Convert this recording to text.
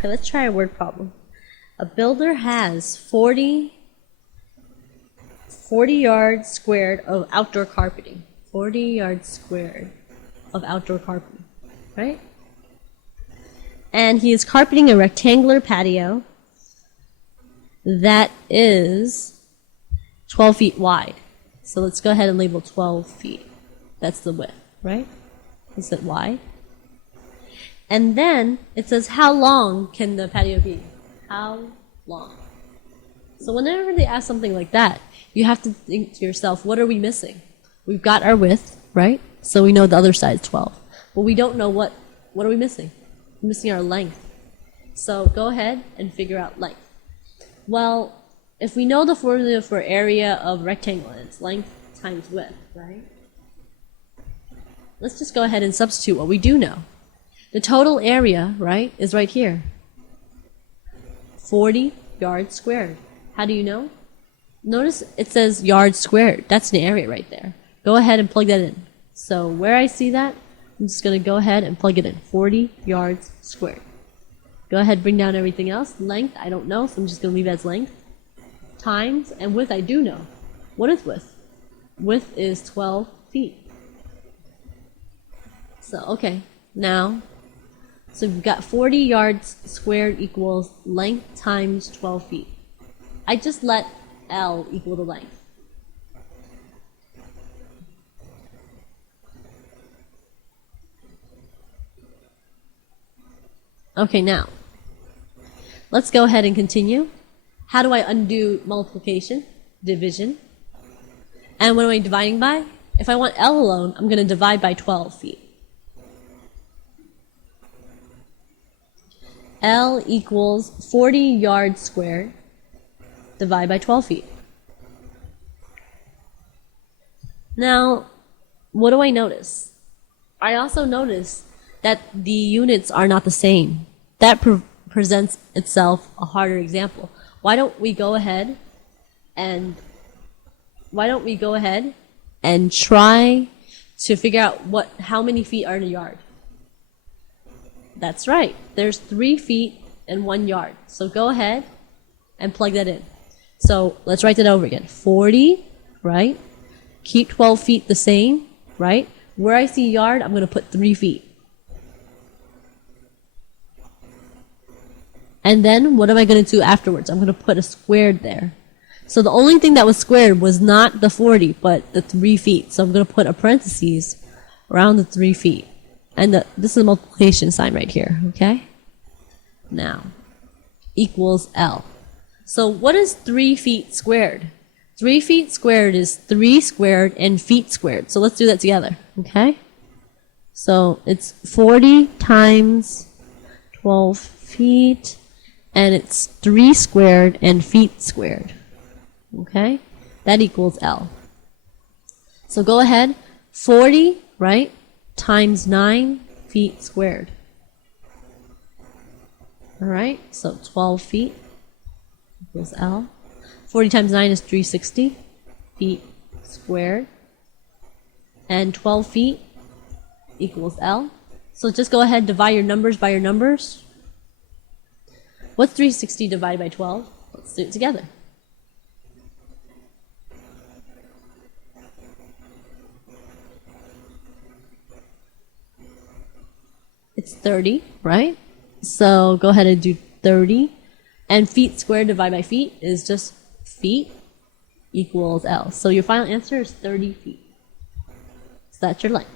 Okay, let's try a word problem. A builder has 40 yards squared of outdoor carpeting. 40 yards squared of outdoor carpeting, right? And he is carpeting a rectangular patio that is 12 feet wide. So let's go ahead and label 12 feet. That's the width, right? Is it wide? And then it says, how long can the patio be? How long? So whenever they ask something like that, you have to think to yourself, what are we missing? We've got our width, right? So we know the other side is 12. But we don't know what are we missing? We're missing our length. So go ahead and figure out length. Well, if we know the formula for area of rectangle, it's length times width, right? Let's just go ahead and substitute what we do know. The total area, right, is right here. 40 yards squared. How do you know? Notice it says yards squared. That's an area right there. Go ahead and plug that in. So where I see that, I'm just going to go ahead and plug it in. 40 yards squared. Go ahead, bring down everything else. Length, I don't know, so I'm just going to leave it as length. Times, and width, I do know. What is width? Width is 12 feet. So, okay, now, so we've got 40 yards squared equals length times 12 feet. I just let L equal the length. Okay, now, let's go ahead and continue. How do I undo multiplication, division? And what am I dividing by? If I want L alone, I'm going to divide by 12 feet. L equals 40 yards squared, divide by 12 feet. Now, what do I notice? I also notice that the units are not the same. That presents itself a harder example. Why don't we go ahead and try to figure out how many feet are in a yard? That's right. There's 3 feet and 1 yard. So go ahead and plug that in. So let's write that over again. 40, right? Keep 12 feet the same, right? Where I see yard, I'm going to put 3 feet. And then what am I going to do afterwards? I'm going to put a squared there. So the only thing that was squared was not the 40, but the 3 feet. So I'm going to put a parentheses around the 3 feet. And this is a multiplication sign right here, okay? Now, equals L. So what is 3 feet squared? 3 feet squared is 3 squared and feet squared. So let's do that together, okay? So it's 40 times 12 feet, and it's 3 squared and feet squared, okay? That equals L. So go ahead, 40, right, times 9 feet squared. All right, so 12 feet equals L. 40 times 9 is 360 feet squared. And 12 feet equals L. So just go ahead, divide your numbers by your numbers. What's 360 divided by 12? Let's do it together. It's 30, right? So go ahead and do 30. And feet squared divided by feet is just feet equals L. So your final answer is 30 feet. So that's your length.